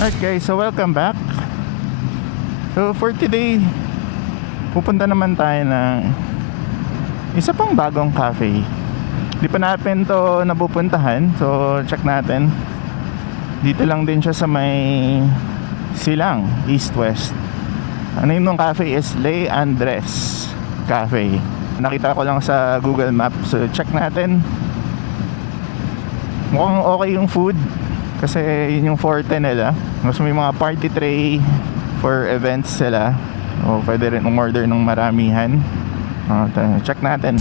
Alright guys, so welcome back. So for today, pupunta naman tayo ng isa pang bagong cafe. Di pa natin to napupuntahan, so check natin. Dito lang din siya sa may Silang, East-West. Ano yung cafe is Le Andres Cafe. Nakita ko lang sa Google Maps, so check natin. Mukhang okay yung food kasi yun yung forte nila. Mas may mga party tray for events sila. O pwede rin umorder ng maramihan. Check natin.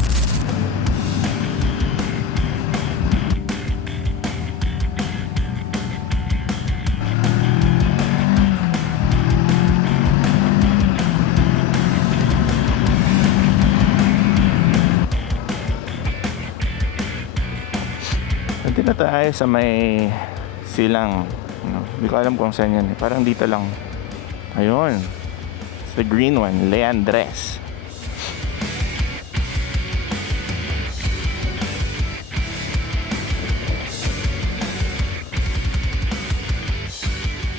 Nandito na tayo sa may Silang. Hindi ko alam kung saan yan. Parang dito lang. Ayun. It's the green one. Le Andres.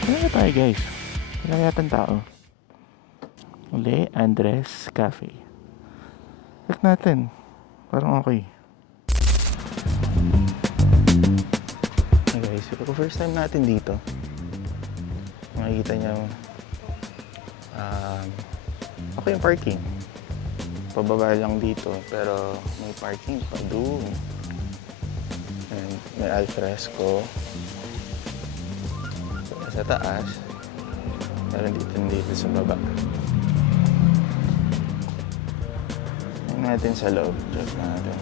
Ano na tayo guys? Wala yatang tao. Le Andres Cafe. Check natin. Parang okay. Guys, pero first time natin dito. Makikita nyo okay yung parking. Pababa lang dito, pero may parking pa doon. And may alfresco sa taas, pero dito sa baba. Tingnan natin sa loob. Check natin.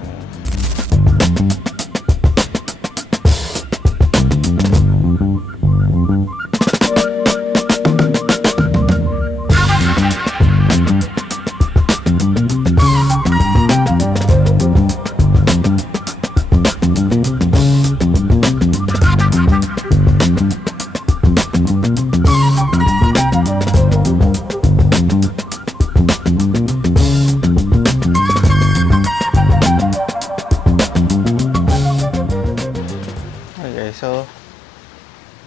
So,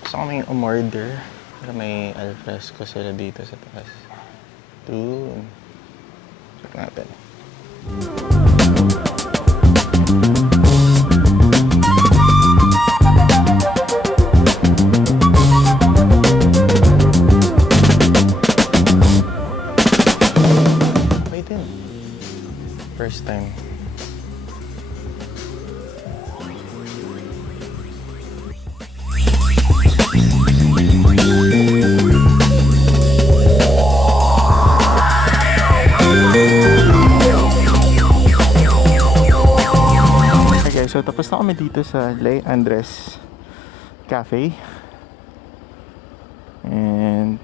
gusto ko may umorder. Pero may alfresco sila dito sa taas. Doon. Check natin. Wait din. First time. So tapos na kami dito sa Le Andres Cafe. And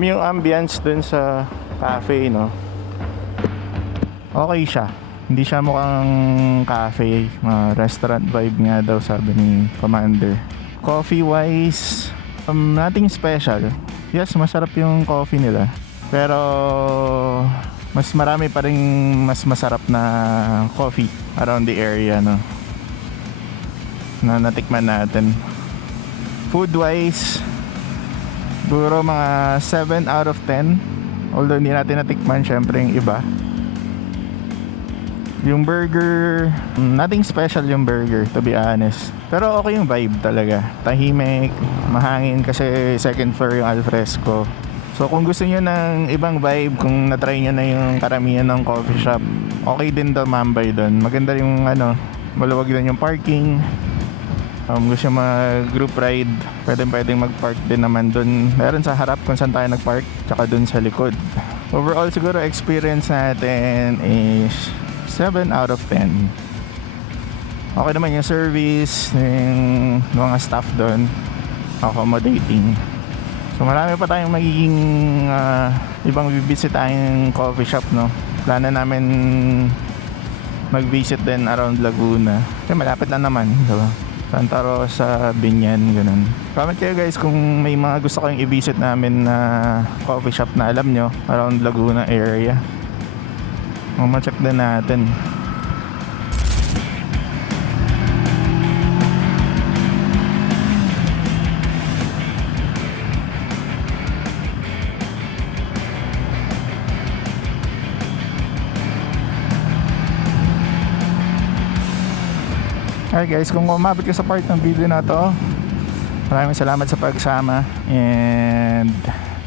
yung ambience dun sa cafe, no, okay siya. Hindi siya mukhang cafe, restaurant vibe nga daw sabi ni Commander. Coffee wise, nothing special. Yes, masarap yung coffee nila. Pero mas marami pa rin mas masarap na coffee around the area, no, na natikman natin. Food wise, siguro mga 7 out of 10. Although hindi natin natikman syempre yung iba. Yung burger, nothing special yung burger, to be honest. Pero okay yung vibe talaga. Tahimik, mahangin kasi second floor yung alfresco. So kung gusto nyo ng ibang vibe, kung natry nyo na yung karamihan ng coffee shop, okay din daw mambay doon. Maganda yung maluwag din yung parking. Gusto nyo mag-group ride, pwedeng mag-park din naman doon. Meron sa harap kung saan tayo nag-park, tsaka doon sa likod. Overall siguro experience natin is 7 out of 10. Okay naman yung service, yung mga staff doon, accommodating. So marami pa tayong magiging ibang bibisitahin coffee shop, no. Plano namin mag-visit din around Laguna. Kasi malapit lang naman, diba? Santa Rosa, Binyan, ganun. Comment kayo guys kung may mga gusto kayong i-visit namin na coffee shop na alam nyo around Laguna area. Check din natin. Alright guys, kung umabot ka sa part ng video na to, maraming salamat sa pagsama. And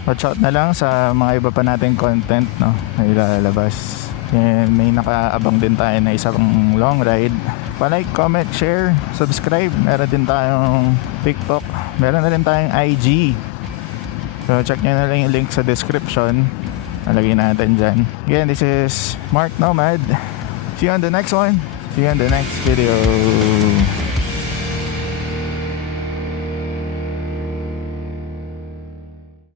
watch out na lang sa mga iba pa nating content, no, na ilalabas. And may nakaabang din tayo na isang long ride. Pa-like, comment, share, subscribe. Meron din tayong TikTok. Meron na rin tayong IG. So check nyo na lang yung link sa description. Nalagay natin dyan. Again, this is Mark Nomad. See you on the next one. See you on the next video.